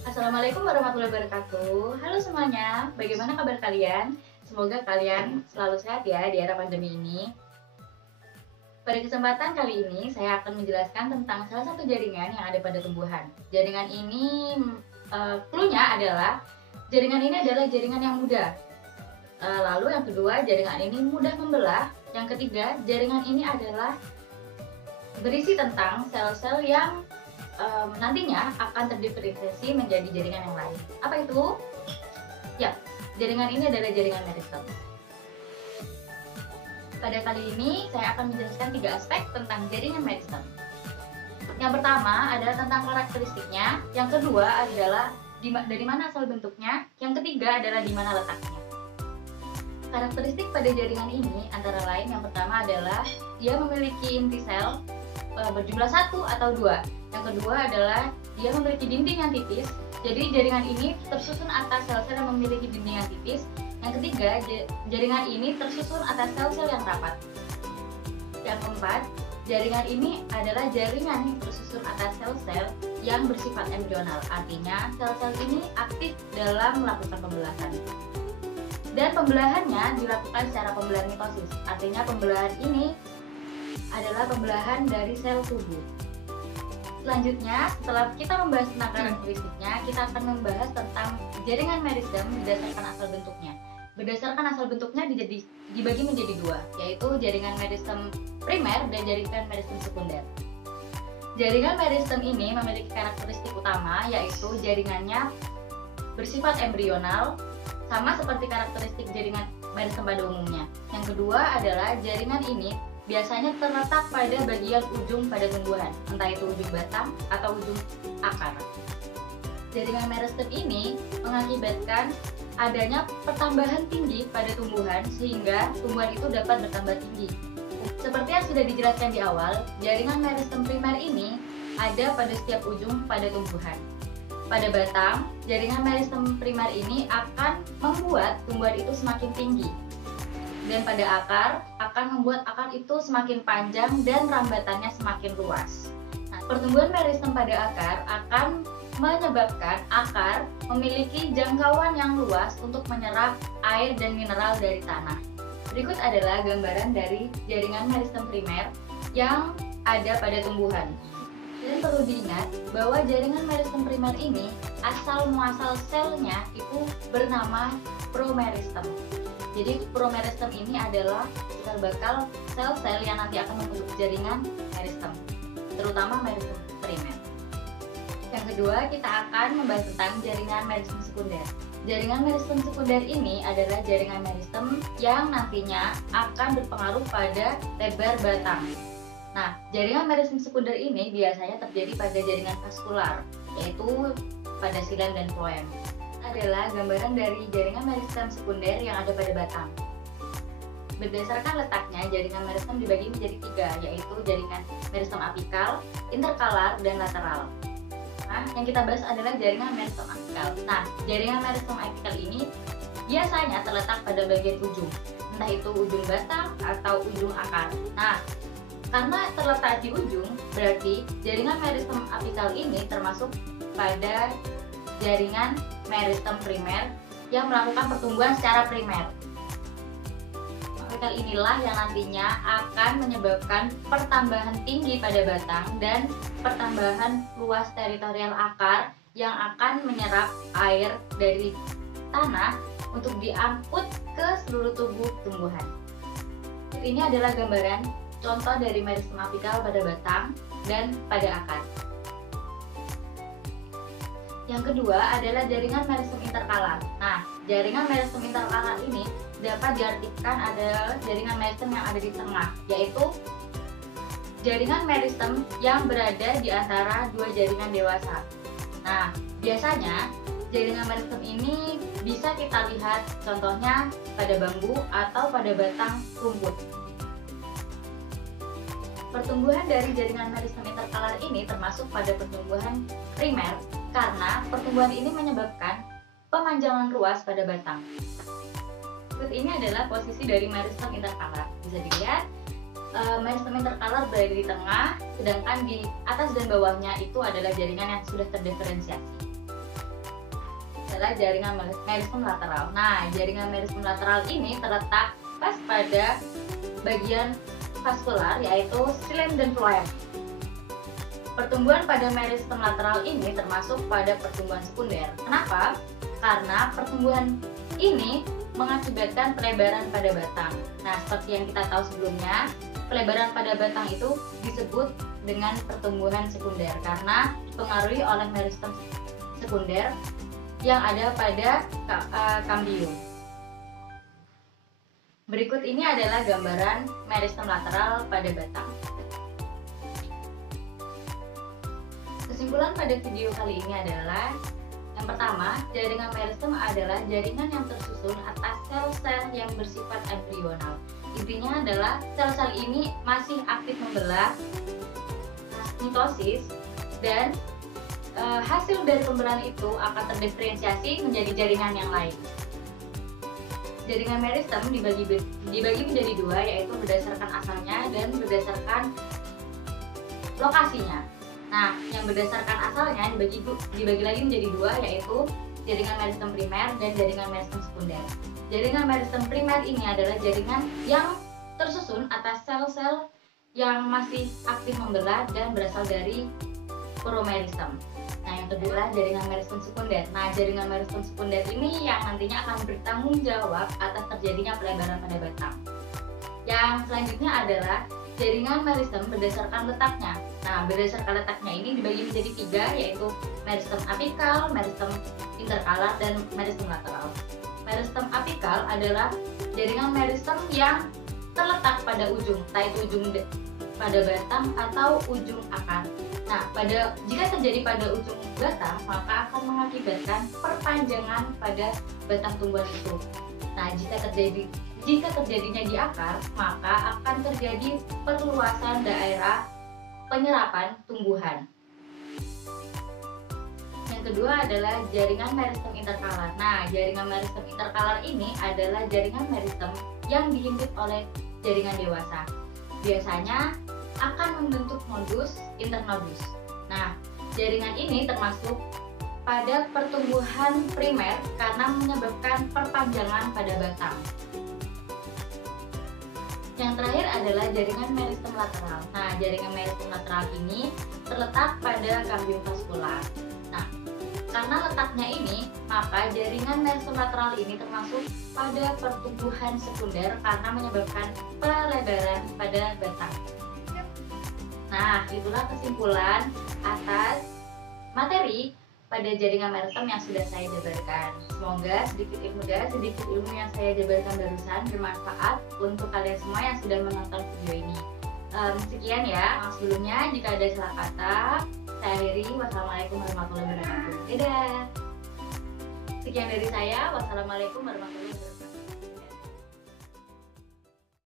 Assalamualaikum warahmatullahi wabarakatuh. Halo semuanya, bagaimana kabar kalian? Semoga kalian selalu sehat ya di era pandemi ini. Pada kesempatan kali ini, saya akan menjelaskan tentang salah satu jaringan yang ada pada tumbuhan. Jaringan ini, clue-nya adalah jaringan ini adalah jaringan yang muda. Lalu yang kedua, jaringan ini mudah membelah. Yang ketiga, jaringan ini adalah berisi tentang sel-sel yang nantinya akan terdiferensiasi menjadi jaringan yang lain. Apa itu? Ya, jaringan ini adalah jaringan meristem. Pada kali ini saya akan menjelaskan 3 aspek tentang jaringan meristem. Yang pertama adalah tentang karakteristiknya, yang kedua adalah dari mana asal bentuknya, yang ketiga adalah di mana letaknya. Karakteristik pada jaringan ini antara lain yang pertama adalah dia memiliki inti sel berjumlah 1 atau 2. Yang kedua adalah dia memiliki dinding yang tipis. Jadi jaringan ini tersusun atas sel-sel yang memiliki dinding yang tipis. Yang ketiga, jaringan ini tersusun atas sel-sel yang rapat. Yang keempat, jaringan ini adalah jaringan yang tersusun atas sel-sel yang bersifat embrional. Artinya, sel-sel ini aktif dalam melakukan pembelahan. Dan pembelahannya dilakukan secara pembelahan mitosis. Artinya pembelahan ini adalah pembelahan dari sel tubuh. Selanjutnya, setelah kita membahas tentang karakteristiknya, kita akan membahas tentang jaringan meristem berdasarkan asal bentuknya. Berdasarkan asal bentuknya dibagi menjadi 2, yaitu jaringan meristem primer dan jaringan meristem sekunder. Jaringan meristem ini memiliki karakteristik utama, yaitu jaringannya bersifat embrional, sama seperti karakteristik jaringan meristem pada umumnya. Yang kedua adalah jaringan ini biasanya terletak pada bagian ujung pada tumbuhan, entah itu ujung batang atau ujung akar. Jaringan meristem ini mengakibatkan adanya pertambahan tinggi pada tumbuhan sehingga tumbuhan itu dapat bertambah tinggi. Seperti yang sudah dijelaskan di awal, jaringan meristem primer ini ada pada setiap ujung pada tumbuhan. Pada batang, jaringan meristem primer ini akan membuat tumbuhan itu semakin tinggi. Dan pada akar, akan membuat akar itu semakin panjang dan rambatannya semakin luas. Nah, pertumbuhan meristem pada akar akan menyebabkan akar memiliki jangkauan yang luas untuk menyerap air dan mineral dari tanah. Berikut adalah gambaran dari jaringan meristem primer yang ada pada tumbuhan. Dan perlu diingat bahwa jaringan meristem primer ini asal muasal selnya itu bernama promeristem. Jadi promeristem ini adalah cikal bakal sel-sel yang nanti akan membentuk jaringan meristem, terutama meristem primer. Yang kedua, kita akan membahas tentang jaringan meristem sekunder. Jaringan meristem sekunder ini adalah jaringan meristem yang nantinya akan berpengaruh pada lebar batang. Nah, jaringan meristem sekunder ini biasanya terjadi pada jaringan vaskular, yaitu pada silan dan floem. Adalah gambaran dari jaringan meristem sekunder yang ada pada batang. Berdasarkan letaknya, jaringan meristem dibagi menjadi 3, yaitu jaringan meristem apikal, interkalar, dan lateral. Nah, yang kita bahas adalah jaringan meristem apikal. Nah, jaringan meristem apikal ini biasanya terletak pada bagian ujung, entah itu ujung batang atau ujung akar. Nah, karena terletak di ujung, berarti jaringan meristem apikal ini termasuk pada jaringan meristem primer yang melakukan pertumbuhan secara primer. Apikal inilah yang nantinya akan menyebabkan pertambahan tinggi pada batang dan pertambahan luas teritorial akar yang akan menyerap air dari tanah untuk diangkut ke seluruh tubuh tumbuhan. Ini adalah gambaran contoh dari meristem apikal pada batang dan pada akar. Yang kedua adalah jaringan meristem interkalar. Nah, jaringan meristem interkalar ini dapat diartikan adalah jaringan meristem yang ada di tengah, yaitu jaringan meristem yang berada di antara 2 jaringan dewasa. Nah, biasanya jaringan meristem ini bisa kita lihat contohnya pada bambu atau pada batang rumput. Pertumbuhan dari jaringan meristem interkalar ini termasuk pada pertumbuhan primer karena pertumbuhan ini menyebabkan pemanjangan ruas pada batang. Berikut ini adalah posisi dari meristem interkalar. Bisa dilihat, meristem interkalar berada di tengah, sedangkan di atas dan bawahnya itu adalah jaringan yang sudah terdiferensiasi. adalah jaringan meristem lateral. Nah, jaringan meristem lateral ini terletak pas pada bagian vaskular, yaitu xilem dan floem. Pertumbuhan pada meristem lateral ini termasuk pada pertumbuhan sekunder. Kenapa? Karena pertumbuhan ini mengakibatkan pelebaran pada batang. Nah, seperti yang kita tahu sebelumnya, pelebaran pada batang itu disebut dengan pertumbuhan sekunder karena dipengaruhi oleh meristem sekunder yang ada pada kambium. Berikut ini adalah gambaran meristem lateral pada batang. Kesimpulan pada video kali ini adalah yang pertama, jaringan meristem adalah jaringan yang tersusun atas sel-sel yang bersifat embrional. Intinya adalah sel-sel ini masih aktif membelah, mitosis, dan hasil dari pembelahan itu akan terdiferensiasi menjadi jaringan yang lain. Jaringan meristem dibagi menjadi dua, yaitu berdasarkan asalnya dan berdasarkan lokasinya. Nah, yang berdasarkan asalnya dibagi lagi menjadi dua, yaitu jaringan meristem primer dan jaringan meristem sekunder. Jaringan meristem primer ini adalah jaringan yang tersusun atas sel-sel yang masih aktif membelah dan berasal dari poromeristem. Nah, yang kedua adalah jaringan meristem sekunder. Nah, jaringan meristem sekunder ini yang nantinya akan bertanggung jawab atas terjadinya pelebaran pada batang. Yang selanjutnya adalah jaringan meristem berdasarkan letaknya. Nah, berdasarkan letaknya ini dibagi menjadi tiga, yaitu meristem apikal, meristem interkalar, dan meristem lateral. Meristem apikal adalah jaringan meristem yang terletak pada ujung, entah itu ujung pada batang atau ujung akar. Nah, jika terjadi pada ujung batang, maka akan mengakibatkan perpanjangan pada batang tumbuhan itu. Nah, jika terjadinya di akar, maka akan terjadi perluasan daerah penyerapan tumbuhan. Yang kedua adalah jaringan meristem interkalar. Nah, jaringan meristem interkalar ini adalah jaringan meristem yang dihimpit oleh jaringan dewasa. Biasanya akan membentuk nodus internodus. Nah, jaringan ini termasuk pada pertumbuhan primer karena menyebabkan perpanjangan pada batang. Yang terakhir adalah jaringan meristem lateral. Nah, jaringan meristem lateral ini terletak pada kambium vaskular. Nah, karena letaknya ini, maka jaringan meristem lateral ini termasuk pada pertumbuhan sekunder karena menyebabkan pelebaran pada batang. Nah, itulah kesimpulan atas materi pada jaringan meristem yang sudah saya jabarkan. Semoga sedikit ilmu yang saya jabarkan barusan bermanfaat untuk kalian semua yang sudah menonton video ini. Sekian ya. Sebelumnya, jika ada salah kata, saya akhiri. Wassalamualaikum warahmatullahi wabarakatuh. Dadah. Sekian dari saya. Wassalamualaikum warahmatullahi wabarakatuh.